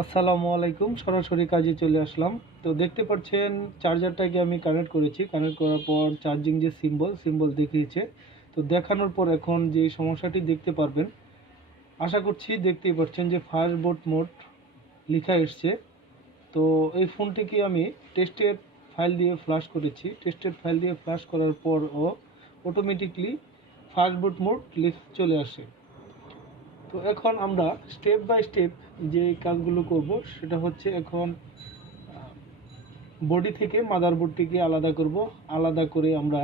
আসসালামু আলাইকুম। সরাসরি কাজে চলে আসলাম। তো দেখতে পাচ্ছেন চার্জারটাকে আমি কানেক্ট করেছি। কানেক্ট করার পর চার্জিং যে সিম্বল দেখিয়েছে। তো দেখানোর পর এখন যে সমস্যাটি দেখতে পারবেন, আশা করছি দেখতেই পাচ্ছেন যে ফায়ার বোট মোড লেখা এসছে। তো এই ফোনটিকে আমি টেস্টেড ফাইল দিয়ে ফ্লাশ করেছি। টেস্টেড ফাইল দিয়ে ফ্লাশ করার পর অটোমেটিকলি ফায়ার বোট মোড চলে আসে। তো এখন আমরা স্টেপ বাই স্টেপ যে কাজগুলো করব সেটা হচ্ছে এখন বডি থেকে মাদারবোর্ডটিকে আলাদা করব। আলাদা করে আমরা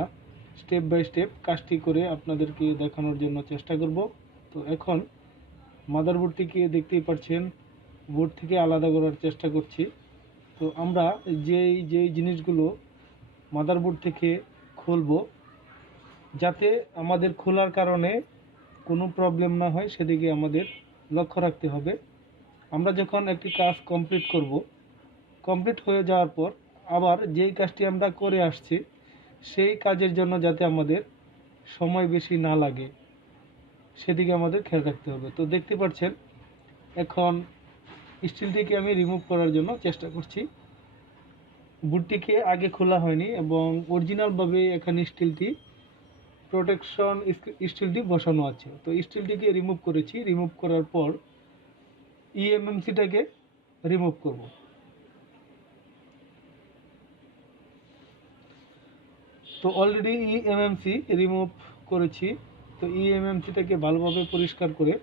স্টেপ বাই স্টেপ কাজটি করে আপনাদেরকে দেখানোর জন্য চেষ্টা করব। তো এখন মাদারবোর্ডটিকে দেখতেই পাচ্ছেন বোর্ড থেকে আলাদা করার চেষ্টা করছি। তো আমরা যেই জিনিসগুলো মাদারবোর্ড থেকে খুলব, যাতে আমাদের খোলার কারণে কোনো প্রবলেম না হয় সেদিকে আমাদের লক্ষ্য রাখতে হবে। আমরা যখন একটি কাজ কমপ্লিট হয়ে যাওয়ার পর আবার যেই কাজটি আমরা করে আসছি সেই কাজের জন্য যাতে আমাদের সময় বেশি না লাগে সেদিকে আমাদের খেয়াল রাখতে হবে। তো দেখতে পাচ্ছেন এখন স্টিলটিকে আমি রিমুভ করার জন্য চেষ্টা করছি। বুটটিকে আগে খোলা হয়নি এবং অরিজিনালভাবে এখানে প্রোটেকশন স্টিলটি বসানো আছে। তো স্টিলটিকে রিমুভ করেছি। রিমুভ করার পর ইএমএমসিটাকে রিমুভ করব। তো অলরেডি ইএমএমসি রিমুভ করেছি। তো ইএমএমসিটাকে ভালোভাবে পরিষ্কার করে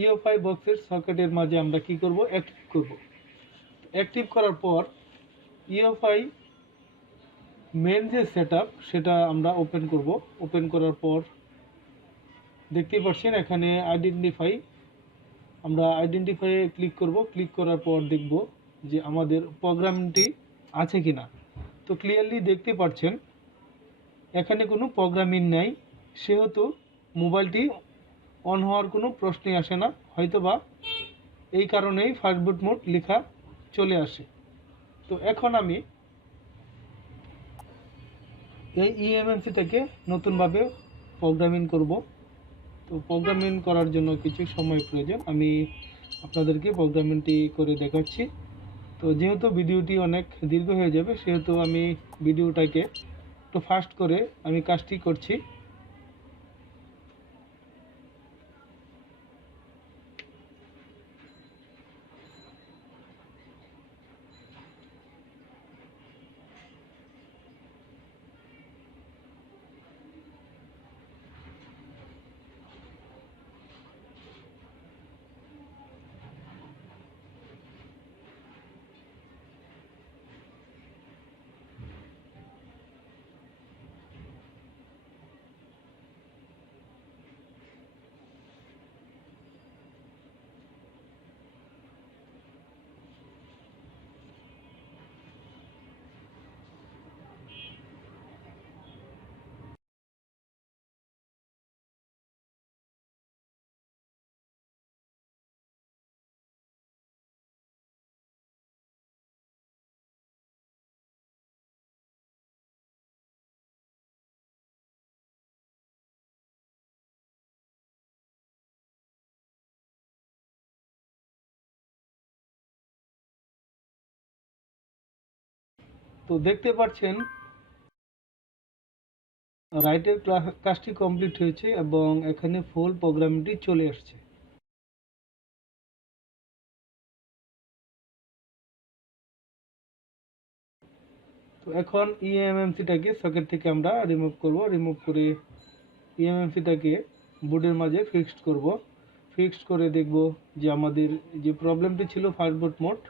ইউএফআই বক্সের সকেটের মাঝে আমরা কি করব, অ্যাক্টিভ করব। অ্যাক্টিভ করার পর ইউএফআই মেন যে সেটআপ সেটা আমরা ওপেন করব। ওপেন করার পর দেখতেই পাচ্ছেন এখানে আমরা আইডেন্টিফাইয়ে ক্লিক করব। ক্লিক করার পর দেখব যে আমাদের প্রোগ্রামটি আছে কিনা। তো ক্লিয়ারলি দেখতে পাচ্ছেন এখানে কোনো প্রোগ্রামিং নাই, সেহেতু মোবাইলটি অন হওয়ার কোনো প্রশ্নই আসে না। হয়তোবা এই কারণেই ফায়ার বোট মোড লেখা চলে আসে। তো এখন আমি এই ইএমএমসিটাকে নতুনভাবে প্রোগ্রামিং করব। তো প্রোগ্রামিং করার জন্য কিছু সময় প্রয়োজন, আমি আপনাদেরকে প্রোগ্রামিংটি করে দেখাচ্ছি। তো যেহেতু ভিডিওটি অনেক দীর্ঘ হয়ে যাবে সেহেতু আমি ভিডিওটাকে একটু ফাস্ট করে আমি কাজটি করছি। তো দেখতে পাচ্ছেন রাইটের কাজটি কমপ্লিট হয়েছে এবং এখানে ফুল প্রোগ্রামটি চলে আসছে। তো এখন ইএমএমসিটাকে সকেট থেকে আমরা রিমুভ করব। রিমুভ করে ইএমএমসিটাকে বোর্ডের মাঝে ফিক্সড করব। ফিক্সড করে দেখব যে আমাদের যে প্রবলেমটি ছিল ফায়ার বোট মোড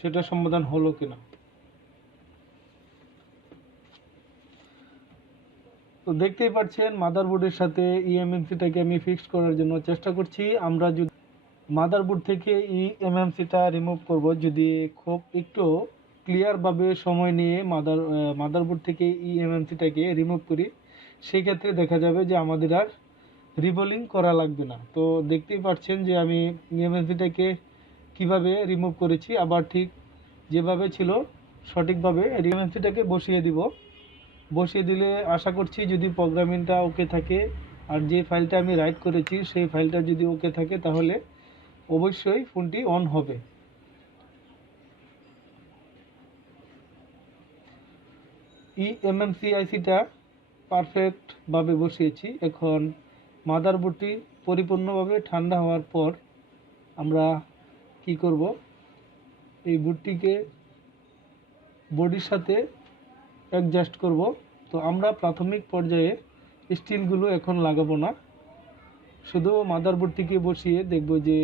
সেটা সমাধান হলো কিনা। তো দেখতেই পাচ্ছেন মাদারবোর্ডের সাথে ইএমএমসিটাকে আমি ফিক্সড করার জন্য চেষ্টা করছি। আমরা যদি মাদারবোর্ড থেকে ইএমএমসিটা রিমুভ করব, যদি খুব একটু ক্লিয়ারভাবে সময় নিয়ে মাদারবোর্ড থেকে ইএমএমসিটাকে রিমুভ করি, সেই ক্ষেত্রে দেখা যাবে যে আমাদের আর রিবোলিং করা লাগবে না। তো দেখতেই পাচ্ছেন যে আমি ইএমএমসিটাকে কিভাবে রিমুভ করেছি, আবার ঠিক যেভাবে ছিল সঠিকভাবে ইএমএমসিটাকে বসিয়ে দিব। বসিয়ে দিলে আশা করছি যদি প্রোগ্রামিংটা ওকে থাকে আর যে ফাইলটা আমি রাইট করেছি সেই ফাইলটা যদি ওকে থাকে তাহলে অবশ্যই ফোনটি অন হবে। এমএমসি আইসিটা পারফেক্টভাবে বসিয়েছি। এখন মাদারবোর্ডটি পরিপূর্ণভাবে ঠান্ডা হওয়ার পর আমরা কি করব, এই বোর্ডটিকে বডির সাথে অ্যাডজাস্ট করব। তো আমরা প্রাথমিক পর্যায়ে স্টিলগুলো এখন লাগাবো না, শুধু মাদারবোর্ডটিকে বসিয়ে দেখব যে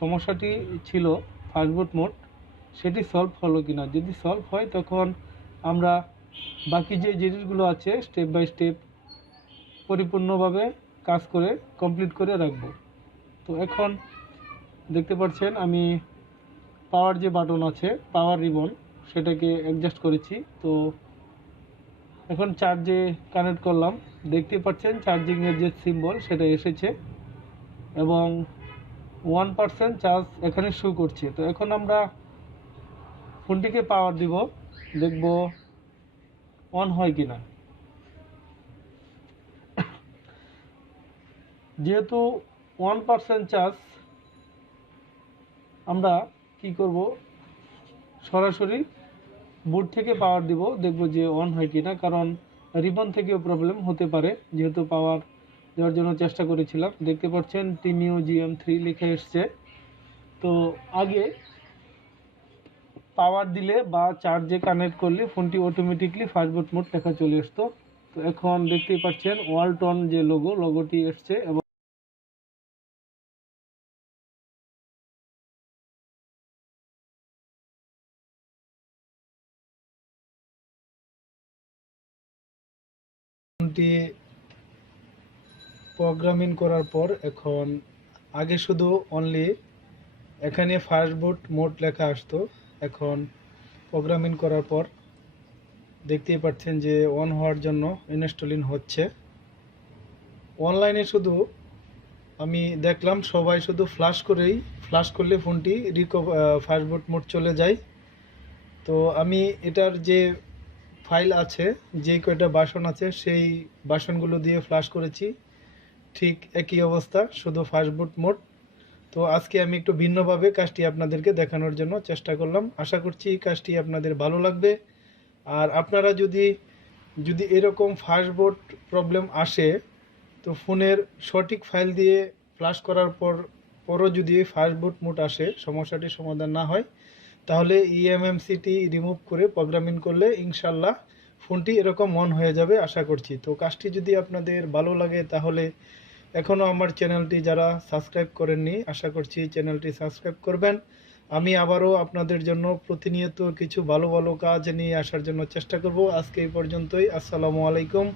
সমস্যাটি ছিল ফাস্টবোর্ড মোড সেটি সলভ হলো কিনা। যদি সলভ হয় তখন আমরা বাকি যে জিনিসগুলো আছে স্টেপ বাই স্টেপ পরিপূর্ণভাবে কাজ করে কমপ্লিট করে রাখব। তো এখন দেখতে পাচ্ছেন আমি পাওয়ার যে বাটন আছে, পাওয়ার রিবন, সেটাকে অ্যাডজাস্ট করেছি। তো এখন চার্জে কানেক্ট করলাম, দেখতে পাচ্ছেন চার্জিংয়ের যে সিম্বল সেটা এসেছে এবং 1% চার্জ এখানে শো করছে। তো এখন আমরা ফোনটিকে পাওয়ার দিব, দেখব অন হয় কিনা। যেহেতু 1% চার্জ, আমরা কি করব, সরাসরি বোর্ড থেকে পাওয়ার দিব, দেখব যে অন হয় কিনা। কারণ রিবন থেকেও প্রবলেম হতে পারে, যেহেতু পাওয়ার দেওয়ার জন্য চেষ্টা করেছিলাম। দেখতে পাচ্ছেন প্রিমিও GM3 লিখে এসছে। তো আগে পাওয়ার দিলে বা চার্জে কানেক্ট করলে ফোনটি অটোমেটিকলি ফাস্টবোর্ড মোড লেখা চলে আসতো। তো এখন দেখতেই পাচ্ছেন ওয়ালটন যে লোগোটি এসছে এবং ফোনটি প্রোগ্রামিং করার পর এখন আগে শুধু অনলি এখানে ফাস্টবোর্ড মোড লেখা আসতো, এখন প্রোগ্রামিং করার পর দেখতেই পাচ্ছেন যে অন হওয়ার জন্য ইনস্টলিং হচ্ছে। অনলাইনে শুধু আমি দেখলাম সবাই শুধু ফ্লাশ করলে ফোনটি ফাস্টবোর্ড মোড চলে যায়। তো আমি এটার যে ফাইল আছে, যে কয়টা বাসন আছে সেই বাসনগুলো দিয়ে ফ্লাশ করেছি, ঠিক একই অবস্থা, শুধু ফাস্টবোর্ড মোড। তো আজকে আমি একটু ভিন্নভাবে কাজটি আপনাদেরকে দেখানোর জন্য চেষ্টা করলাম। আশা করছি এই কাজটি আপনাদের ভালো লাগবে। আর আপনারা যদি এরকম ফাস্টবোর্ড প্রবলেম আসে, তো ফোনের সঠিক ফাইল দিয়ে ফ্লাশ করার পরও যদি ফাস্টবোর্ড মোড আসে, সমস্যাটির সমাধান না হয়, তাহলে ইএমএমসিটি রিমুভ করে প্রোগ্রামিং করলে ইনশাল্লাহ ফোনটি এরকম অন হয়ে যাবে আশা করছি। তো কাজটি যদি আপনাদের ভালো লাগে তাহলে এখনও আমার চ্যানেলটি যারা সাবস্ক্রাইব করেননি, আশা করছি চ্যানেলটি সাবস্ক্রাইব করবেন। আমি আবারও আপনাদের জন্য প্রতিনিয়ত কিছু ভালো ভালো কাজ নিয়ে আসার জন্য চেষ্টা করব। আজকে এই পর্যন্তই। আসসালামু আলাইকুম।